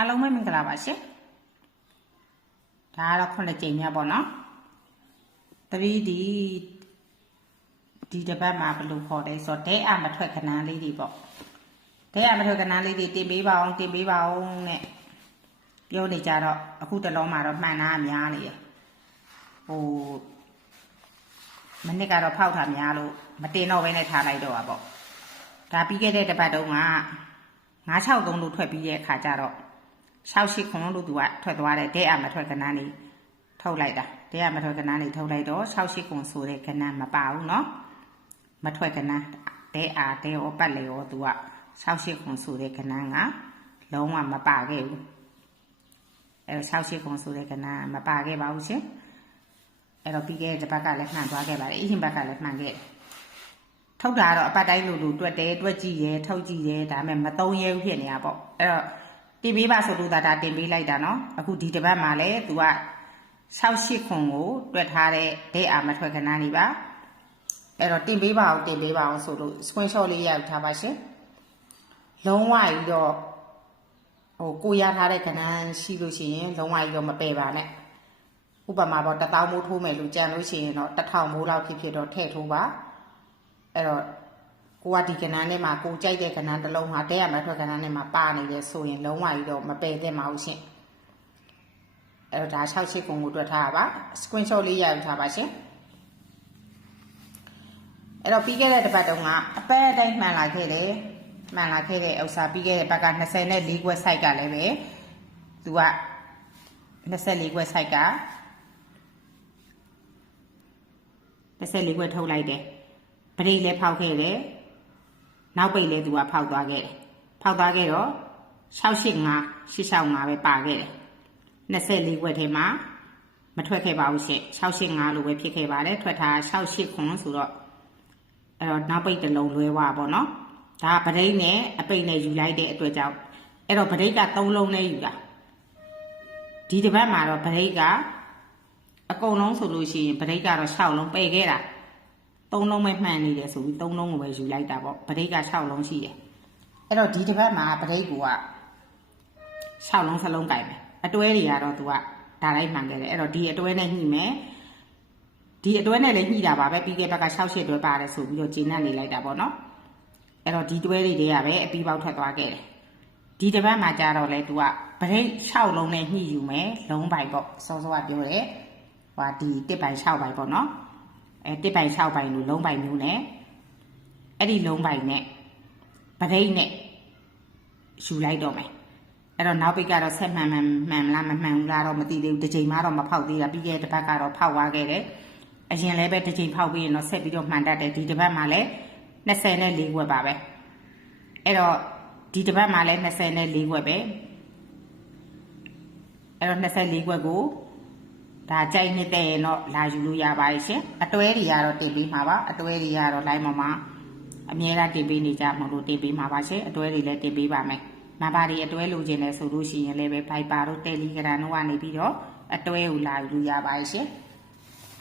အားလုံးပဲမင်္ဂလာပါရှင်ဒါကတော့ခုနှစ်ကြိမ်များပေါ့နော် 3D ဒီတစ်ပတ်မှာဘယ်လိုခေါ်လဲဆိုတော့ဒဲအမထွက်ခဏန်းလေးတွေပေါ့ဒဲအမထွက်ခဏန်းလေးတွေတင်ပေးပါအောင်တင်ပေးပါအောင်နဲ့ပြောနေကြတော့အခုတလုံးမှာတော့မှန်တာအများနေရယ်ဟိုမနစ်ကတော့ဖောက်တာများလို့မတင်တော့ဘဲနဲ့ထားလိုက်တော့ပါပေါ့ဒါပြီးခဲ့တဲ့တစ်ပတ်တုန်းက963လို့ထွက်ပြီးတဲ့အခါကျတော့ 68ခွန်လို့သူကထွက်သွားတယ်ဒဲအမထွက်ကဏန်းလေးထုတ်လိုက်တာဒဲအမထွက်ကဏန်းလေးထုတ်လိုက်တော့68ခွန်ဆိုတဲ့ကဏန်းမပါဘူးเนาะမထွက်ကဏန်းဒဲအားဒဲရောပတ်လေရောသူက68ခွန်ဆိုတဲ့ကဏန်းကလုံးဝမပါခဲ့ဘူးအဲ68ခွန်ဆိုတဲ့ကဏန်းမပါခဲ့ပါဘူးရှင်အဲ့တော့ပြီးခဲ့တဲ့ဘက်ကလည်းမှန်သွားခဲ့ပါတယ်အရင်ဘက်ကလည်းမှန်ခဲ့တယ်ထုတ်တာကတော့အပတ်တိုင်းလိုလိုတွက်တယ်တွက်ကြည့်ရဲထုတ်ကြည့်ရဲဒါပေမဲ့မသုံးရဲဘူးဖြစ်နေတာပေါ့အဲ့တော့ တင်ပေးပါဆိုလို့ဒါဒါတင်ပေးလိုက်တာเนาะအခုဒီတစ်ပတ်မှာလည်း तू က68ခွန်ကိုတွက်ထားတဲ့ဒဲအာမထွက်ကဏ္ဍနေပါအဲ့တော့တင်ပေးပါအောင်တင်ပေးပါအောင်ဆိုလို့ screenshot လေးရိုက်ထားပါရှင်လုံးဝကြီးတော့ဟိုကိုရထားတဲ့ကဏ္ဍရှိလို့ရှိရင်လုံးဝကြီးတော့မပယ်ပါနဲ့ဥပမာပေါ့တစ်တောင်းမိုးထိုးမယ်လို့ကြံလို့ရှိရင်တော့တစ်ထောင်မိုးလောက်ဖြစ်ဖြစ်တော့ထည့်ထိုးပါအဲ့တော့ ကိုကဒီကဏ္ဍနဲ့မှာကိုကြိုက်တဲ့ကဏ္ဍတစ်လုံးဟာတဲရမထွက်ကဏ္ဍနဲ့မှာပါနေတယ်ဆိုရင်လုံးဝကြီးတော့မပယ်သင့်ပါဘူးရှင်အဲ့တော့ဒါ6ရှစ်ကုံကိုတွက်ထားတာပါ screenshot လေးရိုက်ထားပါရှင်အဲ့တော့ပြီးခဲ့တဲ့တစ်ပတ်တုန်းကအပဲအတိုင်းမှန်လာခဲ့တယ်မှန်လာခဲ့တဲ့ဥစ္စာပြီးခဲ့တဲ့ဘက်က24ခွက် site ကလည်းပဲသူက24ခွက် site က24ခွက်ထုတ်လိုက်တယ်ပရိတ်လည်းဖောက်ခဲ့တယ် နောက်ပိတ်လည်းသူကဖောက်သွားခဲ့တယ်ဖောက်သွားခဲ့တော့685 665ပဲပါခဲ့တယ်24ခွက်ထဲမှာမထွက်ခဲ့ပါဘူးရှင့်685လို့ပဲဖြစ်ခဲ့ပါတယ်ထွက်ထား68ခွန်ဆိုတော့အဲ့တော့နောက်ပိတ်တစ်လုံးလွဲသွားပါတော့ဒါပရိတ်နဲ့အပိတ်နဲ့ယူလိုက်တဲ့အတွက်ကြောင့်အဲ့တော့ပရိတ်က3လုံးနဲ့ယူတာဒီတစ်ပတ်မှာတော့ပရိတ်ကအကုန်လုံးဆိုလို့ရှိရင်ပရိတ်ကတော့6လုံးပယ်ခဲ့တာ 3လုံးပဲမှန်နေတယ်ဆိုပြီး3လုံးကိုပဲယူလိုက်တာပေါ့ပရိတ်က6လုံးရှိတယ်အဲ့တော့ဒီတစ်ပတ်မှာပရိတ်က6လုံးစလုံးကြိုက်မယ်အတွဲတွေကတော့ तू ကဒါလိုက်မှန်ခဲ့တယ်အဲ့တော့ဒီအတွဲနဲ့ညှိမယ်ဒီအတွဲနဲ့လည်းညှိတာပါပဲပြီးခဲ့ဘက်က6ရှစ်တွဲပါတယ်ဆိုပြီးတော့ဂျင်းနဲ့နေလိုက်တာပေါ့နော်အဲ့တော့ဒီတွဲတွေတွေကပဲအပီးပေါက်ထွက်သွားခဲ့တယ်ဒီတစ်ပတ်မှာကြတော့လေ तू ကဗရိတ်6လုံးနဲ့ညှိယူမယ်လုံးပိုင်ပေါ့စောစောကပြောတယ်ဟိုဒီတစ်ပိုင်6ပိုင်ပေါ့နော် အဲတစ်ပိုင်6ပိုင်လို့လုံးပိုင်မျိုးနဲ့အဲ့ဒီလုံးပိုင်နဲ့ဗရိတ်နဲ့ယူလိုက်တော့မယ်အဲ့တော့နောက်ပိတ်ကတော့ဆက်မှန်မှန်မှန်လားမမှန်ဘူးလားတော့မသိသေးဘူးတစ်ချိန်မှတော့မဖောက်သေးတာပြီးခဲ့တဲ့တစ်ပတ်ကတော့ဖောက်သွားခဲ့တယ်အရင်လည်းပဲတစ်ချိန်ဖောက်ပြီးရင်တော့ဆက်ပြီးတော့မှန်တတ်တယ်ဒီတစ်ပတ်မှာလည်း24ခွက်ပါပဲအဲ့တော့ဒီတစ်ပတ်မှာလည်း24ခွက်ပဲအဲ့တော့24ခွက်ကို ဒါကြိုက်နေတဲ့ရင်တော့လာယူလို့ရပါရဲ့ရှင်အတွဲတွေကတော့တင်ပေးမှာပါအတွဲတွေကတော့ line မှာမှာအများအားတင်ပေးနေကြမလို့တင်ပေးမှာပါရှင်အတွဲတွေလည်းတင်ပေးပါမယ်နံပါတ်တွေအတွဲလိုချင်တယ်ဆိုလို့ရှိရင်လည်းပဲ Viber တို့ Telegram တို့ကနေပြီးတော့အတွဲကိုလာယူလို့ရပါရဲ့ရှင်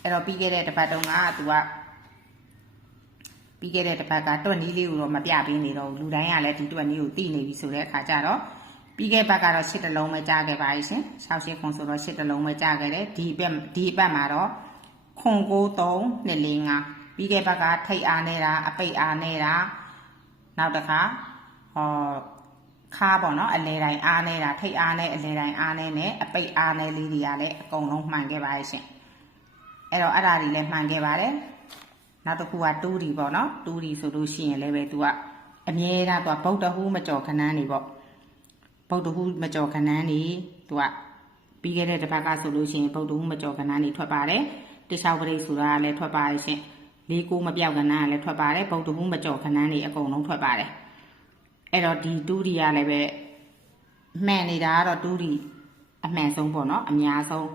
အဲ့တော့ပြီးခဲ့တဲ့တစ်ပတ်တုန်းကသူကပြီးခဲ့တဲ့တစ်ပတ်ကတွက်နီးလေးကိုတော့မပြပေးနေတော့ဘူးလူတိုင်းကလည်းဒီတွက်နီးကိုသိနေပြီဆိုတဲ့အခါကျတော့ ပြီးခဲ့ဘက်ကတော့၈တလုံးပဲကြားခဲ့ပါရှင်6ရှစ်ခွန်ဆိုတော့၈တလုံးပဲကြားခဲ့တယ်ဒီဘက်ဒီဘက်မှာတော့ခွန်93 245ပြီးခဲ့ဘက်ကထိတ်အားနေတာအပိတ်အားနေတာနောက်တစ်ခါဟောခါပေါ့နော်အလဲတိုင်းအားနေတာထိတ်အားနေအလဲတိုင်းအားနေနဲ့အပိတ်အားနေလေးတွေကလည်းအကုန်လုံးမှန်ခဲ့ပါရဲ့ရှင်အဲ့တော့အဲ့ဒါတွေလည်းမှန်ခဲ့ပါတယ်နောက်တစ်ခုကတူးဒီပေါ့နော်တူးဒီဆိုလို့ရှိရင်လည်းပဲသူကအမြဲတမ်းသူကဗုဒ္ဓဟူးမကြော်ခဏန်းနေပေါ့ ဗုဒ္ဓဟူးမကြော်ခဏန်းနေသူကပြီးခဲ့တဲ့တစ်ပတ်ကဆိုလို့ရှိရင်ဗုဒ္ဓဟူးမကြော်ခဏန်းနေထွက်ပါတယ်တခြားပရိတ်ဆိုတာကလည်းထွက်ပါရဲ့ရှင်လေးကိုမပြောက်ကဏ္ဍကလည်းထွက်ပါတယ်ဗုဒ္ဓဟူးမကြော်ခဏန်းနေအကုန်လုံးထွက်ပါတယ်အဲ့တော့ဒီတူရီကလည်းပဲမှန်နေတာကတော့တူရီအမှန်ဆုံးပေါ့နော်အများဆုံး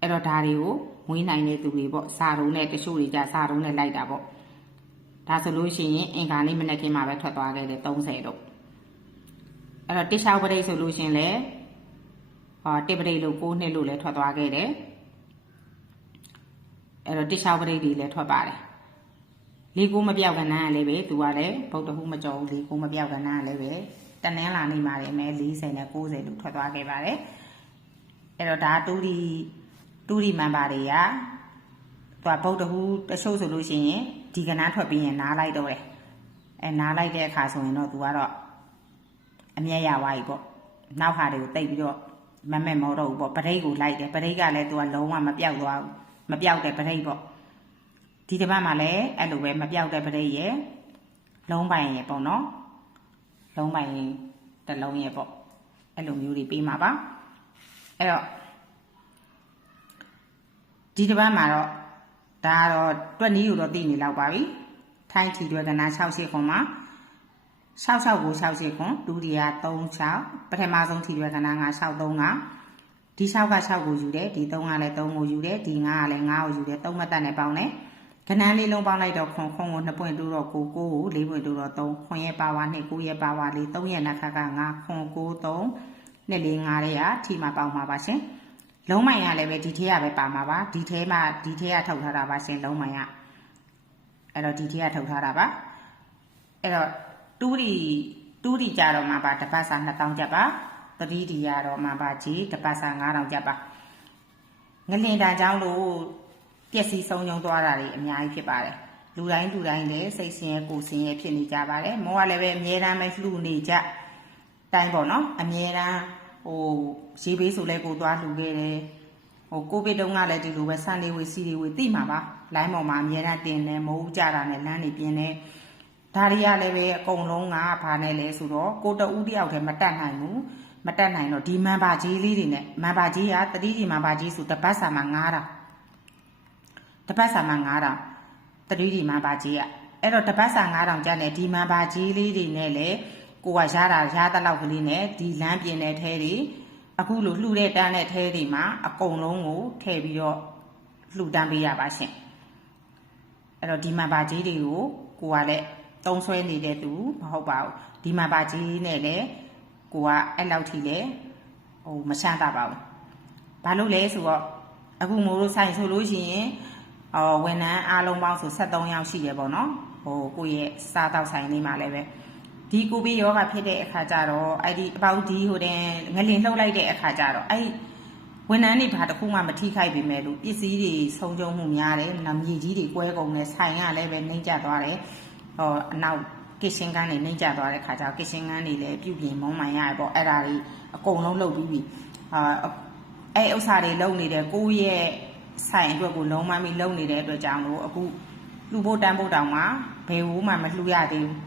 အဲ့တော့ဒါတွေကိုမွေးနိုင်တဲ့သူတွေပေါ့စာတုံးနဲ့တချို့တွေကြစာတုံးနဲ့လိုက်တာပေါ့ဒါဆိုလို့ရှိရင်အင်္ဂါနေ့မနေ့ကမှပဲထွက်သွားခဲ့တယ်30တော့ အဲ့တော့တစ်ချောက်ပရိတ်ဆိုလို့ရှိရင်လည်းဟောတစ်ပရိတ်လို့6နှစ်လို့လည်းထွက်သွားခဲ့တယ်အဲ့တော့တစ်ချောက်ပရိတ်တွေလည်းထွက်ပါတယ်လေးကိုမပြောက်ကဏ္ဍကလည်းပဲသူကလည်းဗုဒ္ဓဟူးမကြော်ဘူးလေးကိုမပြောက်ကဏ္ဍကလည်းပဲတတနင်္လာနေ့မှာလည်းမဲ40နဲ့90လို့ထွက်သွားခဲ့ပါတယ်အဲ့တော့ဒါတူဒီတူဒီမန်ပါတွေကသူကဗုဒ္ဓဟူးတချို့ဆိုလို့ရှိရင်ဒီကနားထွက်ပြီးရင်နားလိုက်တော့တယ်အဲနားလိုက်တဲ့အခါဆိုရင်တော့သူကတော့ အမျက်ရသွားပြီပေါ့နောက်ဟာတွေကိုတိတ်ပြီးတော့မမက်မောတော့ဘူးပေါ့ပရိတ်ကိုလိုက်တယ်ပရိတ်ကလည်းသူကလုံးဝမပြောက်သွားဘူးမပြောက်တဲ့ပရိတ်ပေါ့ဒီတစ်ပတ်မှာလည်းအဲ့လိုပဲမပြောက်တဲ့ပရိတ်ရဲ့လုံးပိုင်ရဲ့ပေါ့နော်လုံးပိုင်တစ်လုံးရဲ့ပေါ့အဲ့လိုမျိုးတွေပေးမှာပါအဲ့တော့ဒီတစ်ပတ်မှာတော့ဒါကတော့တွက်နီးကိုတော့သိနေလောက်ပါပြီထိုင်းထီတွေကနာ68ခွန်မှာ 66ကို68ခွန်ဒုတိယ36ပထမဆုံးထီတွေကနာ9 63ကဒီ6က6ကိုယူတယ်ဒီ3ကလည်း3ကိုယူတယ်ဒီ9ကလည်း9ကိုယူတယ်3မတက်နဲ့ပေါင်းတယ်ကနန်းလေးလုံးပေါင်းလိုက်တော့ခွန်ခွန်ကို2ပွင့်တိုးတော့9 9ကို4ပွင့်တိုးတော့3ခွန်ရဲ့ပါဝါ2 9ရဲ့ပါဝါ4 3ရဲ့နှက်ခါက9ခွန်9 3နှစ်လေး9တဲ့ဟာထီမှာပေါင်းမှာပါရှင်လုံးမိုင်ရလည်းပဲဒီထဲကပဲပါမှာပါဒီထဲမှာဒီထဲကထုတ်ထားတာပါရှင်လုံးမိုင်ရအဲ့တော့ဒီထဲကထုတ်ထားတာပါအဲ့တော့ 2D 2D ကြတော့မှာပါတပတ်စာ2000ကျပ်ပါ 3D ရတော့မှာပါကြီးတပတ်စာ9000ကျပ်ပါငလင်တန်ကြောင့်လို့ပျက်စီးဆုံးယုံသွားတာတွေအများကြီးဖြစ်ပါတယ်လူတိုင်းလူတိုင်းလည်းစိတ်ဆင်းရဲကိုယ်ဆင်းရဲဖြစ်နေကြပါတယ်မောကလည်းပဲအမြဲတမ်းပဲလှူနေကြတိုင်းပေါ့နော်အမြဲတမ်းဟိုရေဘေးဆိုလဲကိုသွားလှူခဲ့တယ်ဟိုကိုဗစ်တုန်းကလည်းဒီလိုပဲဆန်လေးဝေးစီလေးဝေးတိမှာပါလိုင်းပေါ်မှာအမြဲတမ်းတင်နေမဟုတ်ကြတာနဲ့လမ်းနေပြင်းနေ ဒါတွေကလည်းပဲအကုန်လုံးကဘာနဲ့လဲဆိုတော့ကိုတဦးတယောက်တည်းမတက်နိုင်ဘူးမတက်နိုင်တော့ဒီမန်ပါကြီးလေးတွေနဲ့မန်ပါကြီးကတတိဒီမန်ပါကြီးဆိုတပတ်စာမှာ9000တပတ်စာမှာ9000တတိဒီမန်ပါကြီးကအဲ့တော့တပတ်စာ9000ကျန်တယ်ဒီမန်ပါကြီးလေးတွေနဲ့လေကိုကရတာရတဲ့လောက်ကလေးနဲ့ဒီလမ်းပြင်တဲ့ထဲတွေအခုလိုလှူတဲ့တန်းတဲ့ထဲတွေမှာအကုန်လုံးကိုထည့်ပြီးတော့လှူတန်းပေးရပါရှင်အဲ့တော့ဒီမန်ပါကြီးတွေကိုကိုကလည်း တုံးဆွဲနေတဲ့သူမဟုတ်ပါဘူးဒီမှာပါကြီးနဲ့လေကိုကအဲ့လောက်ထိလေဟိုမရှမ်းတာပါဘူးဘာလို့လဲဆိုတော့အခုမိုးတို့ဆိုင်ဆိုလို့ရှိရင်အော်ဝန်ထမ်းအားလုံးပေါင်းဆို73ယောက်ရှိတယ်ပေါ့နော်ဟိုကိုရဲ့စားတောက်ဆိုင်လေးမှာလည်းပဲဒီကိုဘေးယောဂဖြစ်တဲ့အခါကျတော့အဲ့ဒီအပေါက်ဒီဟိုတဲ့ငလင်လှုပ်လိုက်တဲ့အခါကျတော့အဲ့ဝန်ထမ်းတွေဘာတစ်ခုမှမထိခိုက်ပေမဲ့လို့ပစ္စည်းတွေဆုံးရှုံးမှုများတယ်။နမြေကြီးတွေကွဲကုန်တယ်ဆိုင်ကလည်းပဲနှိမ့်ကျသွားတယ်။ ဟောအနောက်ကစ်ရှင်ကန်းတွေနှိမ့်ကျသွားတဲ့ခါကျတော့ကစ်ရှင်ကန်းတွေလည်းပြုပြင်မုံမှန်ရတယ်ပေါ့အဲ့ဒါတွေအကုန်လုံးလုပ်ပြီးပြီအာအဲ့ဥစ္စာတွေလုပ်နေတယ်ကိုယ့်ရဲ့ဆိုင်အတွက်ကိုလုံးမမီလုပ်နေတဲ့အတွက်ကြောင့်လို့အခုလူဖို့တန်းဖို့တောင်မှဘယ်ဘူးမှမလှူရသေးဘူး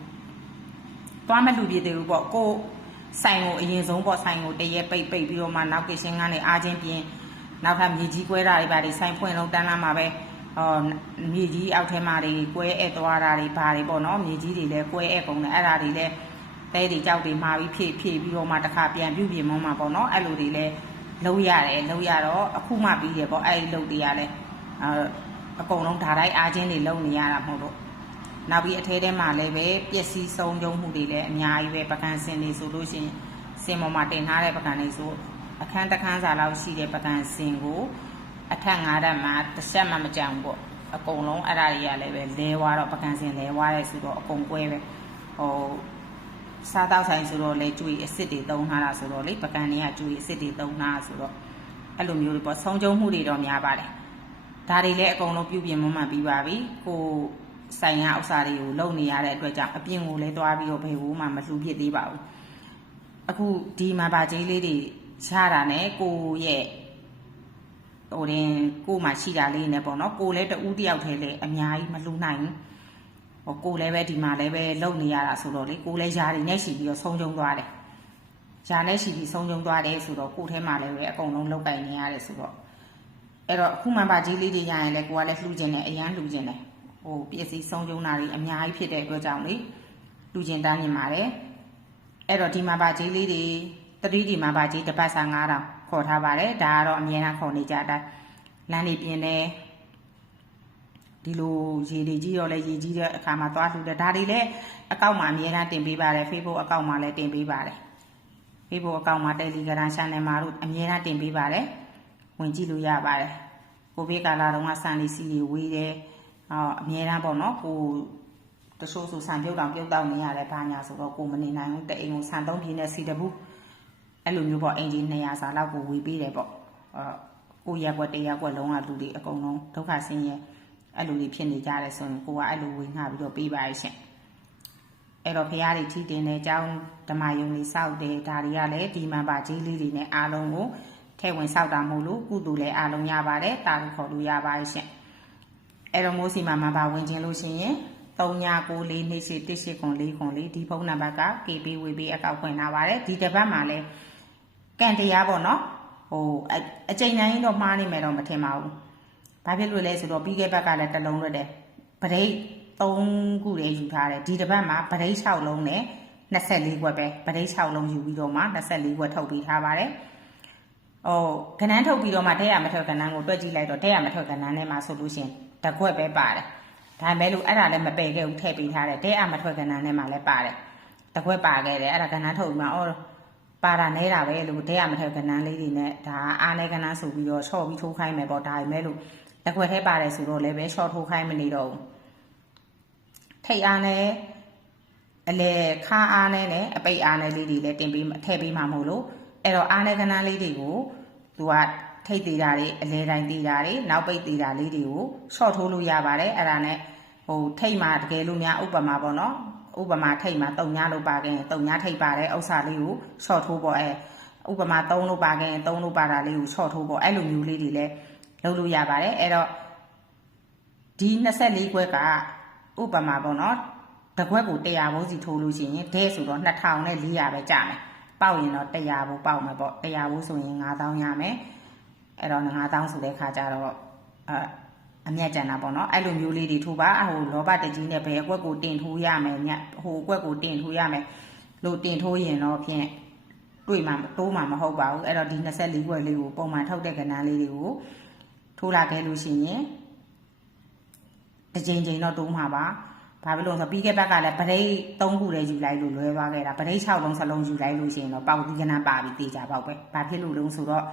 သွားမလှူပြသေးဘူးပေါ့ကိုဆိုင်ကိုအရင်ဆုံးပေါ့ဆိုင်ကိုတရက်ပိတ်ပိတ်ပြီးတော့မှနောက်ကစ်ရှင်ကန်းတွေအားချင်းပြင်းနောက်ထပ်မြေကြီးကွဲတာတွေပါတွေဆိုင်ဖွင့်လုံးတန်းလာမှာပဲ အော်မြေကြီးအောက်ထဲမှာတွေကွဲဧသွားတာတွေဘာတွေပေါ့နော်မြေကြီးတွေလည်းကွဲဧကုန်တယ်အဲ့ဒါတွေလည်းတဲတွေကြောက်တွေမှာပြီးဖြည့်ဖြည့်ပြီးတော့မှတစ်ခါပြန်ပြုပြင်မမှာပေါ့နော်အဲ့လိုတွေလည်းလုံးရတယ်လုံးရတော့အခုမှပြီးတယ်ပေါ့အဲ့ဒီလုံတွေကလည်းအာအကုန်လုံးဓာတ်တိုင်းအားချင်းတွေလုံနေရတာမဟုတ်လို့နောက်ပြီးအထဲထဲမှာလည်းပဲပျက်စီးဆုံးယုံမှုတွေလည်းအများကြီးပဲပကံစင်တွေဆိုလို့ရှိရင်စင်ပေါ်မှာတင်ထားတဲ့ပကံတွေဆိုအခန်းတစ်ခန်းစာလောက်ရှိတဲ့ပကံစင်ကို အထက်၅ဓာတ်မှာတစ်ချက်မှမကြံဘူးပေါ့အကုန်လုံးအဲ့ဒါတွေကလည်းပဲလဲွားတော့ပကံစင်လဲွားရဲဆိုတော့အကုန်ကွဲပဲဟိုစားတော့ဆိုင်ဆိုတော့လေကျွေးအစ်စ်တွေသုံးထားတာဆိုတော့လေပကံတွေကကျွေးအစ်စ်တွေသုံးထားတာဆိုတော့အဲ့လိုမျိုးတွေပေါ့ဆုံးကျုံမှုတွေတော့များပါတယ်ဒါတွေလည်းအကုန်လုံးပြုပြင်မမှန်ပြီးပါပြီကိုဆိုင်ရဥစ္စာတွေကိုလုံနေရတဲ့အတွက်ကြောင့်အပြင်ကိုလည်းသွားပြီးတော့ဘယ်ဘူးမှမလှူဖြစ်သေးပါဘူးအခုဒီမှာပါကြီးလေးတွေရတာနဲ့ကိုရဲ့ ဟိုတင်ကို့မှာရှိတာလေးနဲ့ပေါ့နော်ကိုလည်းတူးတယောက်တည်းလေအများကြီးမလှူနိုင်ဘူးဟိုကိုလည်းပဲဒီမှာလည်းပဲလုံနေရတာဆိုတော့လေကိုလည်းယားတွေနဲ့ရှိပြီးတော့ဆုံးချုံသွားတယ်ယားနဲ့ရှိပြီးဆုံးချုံသွားတယ်ဆိုတော့ကိုထဲမှာလည်းပဲအကုန်လုံးလောက်ကင်နေရတယ်ဆိုတော့အဲ့တော့အခုမှပါကြီးလေးတွေရရင်လည်းကိုကလည်းလှူခြင်းနဲ့အရန်လှူခြင်းနဲ့ဟိုပစ္စည်းဆုံးချုံတာတွေအများကြီးဖြစ်တဲ့အတွက်ကြောင့်လေလှူခြင်းတန်းနေပါတယ်အဲ့တော့ဒီမှာပါကြီးလေးတွေတတိဒီမှာပါကြီးတစ်ပတ်စာ9000 ခေါ်ထားပါတယ်ဒါကတော့အမြဲတမ်းခေါ်နေကြအတိုင်းလမ်းနေပြင်းတယ်ဒီလိုရေတွေကြီးတော့လဲရေကြီးတဲ့အခါမှာသွားလှူတယ်ဒါတွေလည်းအကောင့်မှာအမြဲတမ်းတင်ပေးပါတယ် Facebook အကောင့်မှာလည်းတင်ပေးပါတယ် Facebook အကောင့်မှာ Telegram Channel မှာတို့အမြဲတမ်းတင်ပေးပါတယ်ဝင်ကြည့်လို့ရပါတယ်ကိုဗစ်ကာလတုန်းကစံလေးစီတွေဝေးတယ်အော်အမြဲတမ်းပေါ့နော်ကိုတချို့ဆိုဆန်ပြုတ်တောင်ပြုတ်တောင်နေရတယ်ဘာညာဆိုတော့ကိုမနေနိုင်ဘူးတအိမ်ကိုဆန်သုံးပြင်းနဲ့စီတဘူး အဲ့လိုမျိုးပေါ့အင်ဂျင်200စာလောက်ကိုဝေပေးတယ်ပေါ့အဲ့ကိုရက်ကွက်တရက်ကွက်လုံးကလူတွေအကုန်လုံးဒုက္ခဆင်းရဲအဲ့လိုတွေဖြစ်နေကြတယ်ဆိုရင်ကိုကအဲ့လိုဝေငှပြီးတော့ပေးပါရရှင်အဲ့တော့ဖရားတွေထီတင်တယ်အကြောင်းဓမ္မယုံလေးစောက်တယ်ဒါတွေကလည်းဒီမှာပါကြီးလေးတွေနဲ့အားလုံးကိုထဲဝင်စောက်တာမို့လို့ကုသိုလ်လည်းအားလုံးရပါတယ်တာလို့ခေါ်လို့ရပါတယ်ရှင်အဲ့တော့မိုးစီမှာမှာပါဝင်ခြင်းလို့ရှိရင်3994နေရှိ18ခွန်4ခွန်4ဒီဖုန်းနံပါတ်က KB WB အကောက်ဖွင့်ထားပါတယ်ဒီတစ်ပတ်မှာလဲ ကန်တရားပေါ့နော်ဟိုအအချိန်တိုင်းတော့မှားနေမယ်တော့မထင်ပါဘူးဘာဖြစ်လို့လဲဆိုတော့ပြီးခဲ့ဘက်ကလည်းတစ်လုံးရွက်တယ်ပရိတ်3ခုလေးယူထားတယ်ဒီတစ်ပတ်မှာပရိတ်6လုံးနဲ့24ခွက်ပဲပရိတ်6လုံးယူပြီးတော့မှ24ခွက်ထုတ်ပြီးထားပါတယ်ဟိုကနန်းထုတ်ပြီးတော့မှတဲ့ရမထွက်ကနန်းကိုတွက်ကြည့်လိုက်တော့တဲ့ရမထွက်ကနန်းထဲမှာဆိုလို့ရှိရင်တစ်ခွက်ပဲပါတယ်ဒါမဲ့လို့အဲ့ဒါလည်းမပယ်ခဲ့ဘူးထည့်ပေးထားတယ်တဲ့ရမထွက်ကနန်းထဲမှာလည်းပါတယ်တစ်ခွက်ပါခဲ့တယ်အဲ့ဒါကနန်းထုတ်ပြီးမှအော် ပါတာနေတာပဲလို့တဲ့ရမထွက်ကနန်းလေးတွေနဲ့ဒါအားနေကနန်းဆိုပြီးတော့ချော့ပြီးထိုးခိုင်းမယ်ပေါ့ဒါပေမဲ့လို့တစ်ခွက်ထဲပါတယ်ဆိုတော့လည်းပဲချော့ထိုးခိုင်းမနေတော့ဘူးထိတ်အားနဲ့အလေခါအားနဲ့နဲ့အပိတ်အားနဲ့လေးတွေလည်းတင်ပေးထည့်ပေးမှာမို့လို့အဲ့တော့အားနဲ့ကနန်းလေးတွေကိုသူကထိတ်သေးတာတွေအလဲတိုင်းသေးတာတွေနောက်ပိတ်သေးတာလေးတွေကိုရှော့ထိုးလို့ရပါတယ်အဲ့ဒါနဲ့ဟိုထိတ်မှာတကယ်လို့များဥပမာပေါ့နော် ဥပမာထိတ်မှာတုံညာလို့ပါခဲ့ရင်တုံညာထိတ်ပါတဲ့ဥစ္စာလေးကိုရှော့ထိုးပေါ့အဲဥပမာ3လို့ပါခဲ့ရင်3လို့ပါတာလေးကိုရှော့ထိုးပေါ့အဲ့လိုမျိုးလေးတွေလည်းလုပ်လို့ရပါတယ်အဲ့တော့ဒီ24ခွက်ကဥပမာပေါ့နော်တစ်ခွက်ကို100ဘိုးစီထိုးလို့ရှိရင်ဒဲဆိုတော့2400ပဲကြာမယ်ပေါက်ရင်တော့100ဘိုးပေါက်မှာပေါ့100ဘိုးဆိုရင်9000ရမယ်အဲ့တော့9000ဆိုတဲ့ခါကျတော့အ အမြတ်ကျန်တာပေါ့နော်အဲ့လိုမျိုးလေးတွေထိုးပါဟိုလောဘတကြီးနဲ့ဘယ်အကွက်ကိုတင်ထိုးရမယ်မြတ်ဟိုအကွက်ကိုတင်ထိုးရမယ်လို့တင်ထိုးရင်တော့ဖြင့်တွေ့မှာတိုးမှာမဟုတ်ပါဘူးအဲ့တော့ဒီ24ခွက်လေးကိုပုံမှန်ထုတ်တဲ့ကဏ္ဍလေးတွေကိုထိုးလာခဲ့လို့ရှိရင်တစ်ချိန်ချိန်တော့တိုးမှာပါဘာဖြစ်လို့လဲဆိုတော့ပြီးခဲ့ဘက်ကလည်းပရိတ်3ခုလေးယူလိုက်လို့လွဲသွားခဲ့တာပရိတ်6လုံးစလုံးယူလိုက်လို့ရှိရင်တော့ပေါက်ဒီကနန်းပါပြီးတေချာပေါက်ပဲဘာဖြစ်လို့လဲဆိုတော့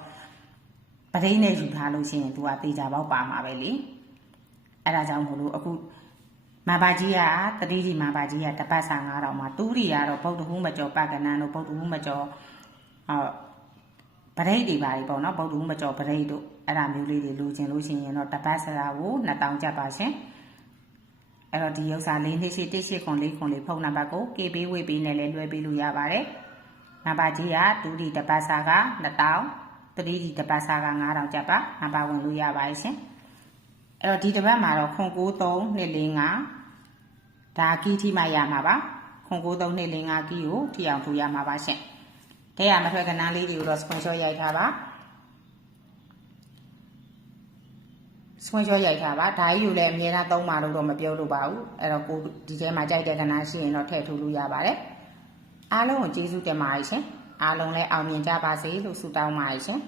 ပရိတ်နဲ့ယူထားလို့ရှိရင် तू ကတေချာပေါက်ပါမှာပဲလေ အဲ့ဒါကြောင့်မို့လို့အခုမဘာကြီးကတတိကြီးမဘာကြီးကတပတ်စာ9000မှာတူးရီကတော့ဗုဒ္ဓဟူးမကျော်ပကနန်းတို့ဗုဒ္ဓဟူးမကျော်ဟောပရိတ်တွေပါလေပေါ့နော်ဗုဒ္ဓဟူးမကျော်ပရိတ်တို့အဲ့ဒါမျိုးလေးတွေလိုချင်လို့ရှိရင်တော့တပတ်စာကို2000ကျပ်ပါရှင်အဲ့တော့ဒီဥစ္စာလေးနှစ်ရှိ1ရှိခွန်လေးခွန်လေးဖုန်းနံပါတ်ကို KB ဝေးပေးနဲ့လည်းလွှဲပေးလို့ရပါတယ်။နံပါတ်ကြီးကဒူဒီတပတ်စာက2000တတိဒီတပတ်စာက9000ကျပ်ပါနံပါတ်ဝင်လို့ရပါတယ်ရှင်။ အဲ့တော့ဒီတပတ်မှာတော့ခွန်9325ဒါကီထိမှရမှာပါ။ခွန်9325ကီကိုထိအောင်ထူရမှာပါရှင်။တဲ့ရမထွက်ကနန်းလေးတွေကိုတော့ screenshot ရိုက်ထားပါ။ဆွန့်ချောရိုက်ထားပါဒါကြီးကိုလည်းအမြဲတမ်းသုံးပါလို့တော့မပြောလို့ပါဘူးအဲ့တော့ကိုဒီထဲမှာကြိုက်တဲ့ကဏ္ဍရှိရင်တော့ထည့်ထိုးလို့ရပါတယ်အားလုံးကိုကျေးဇူးတင်ပါတယ်ရှင်အားလုံးလည်းအောင်မြင်ကြပါစေလို့ဆုတောင်းပါတယ်ရှင်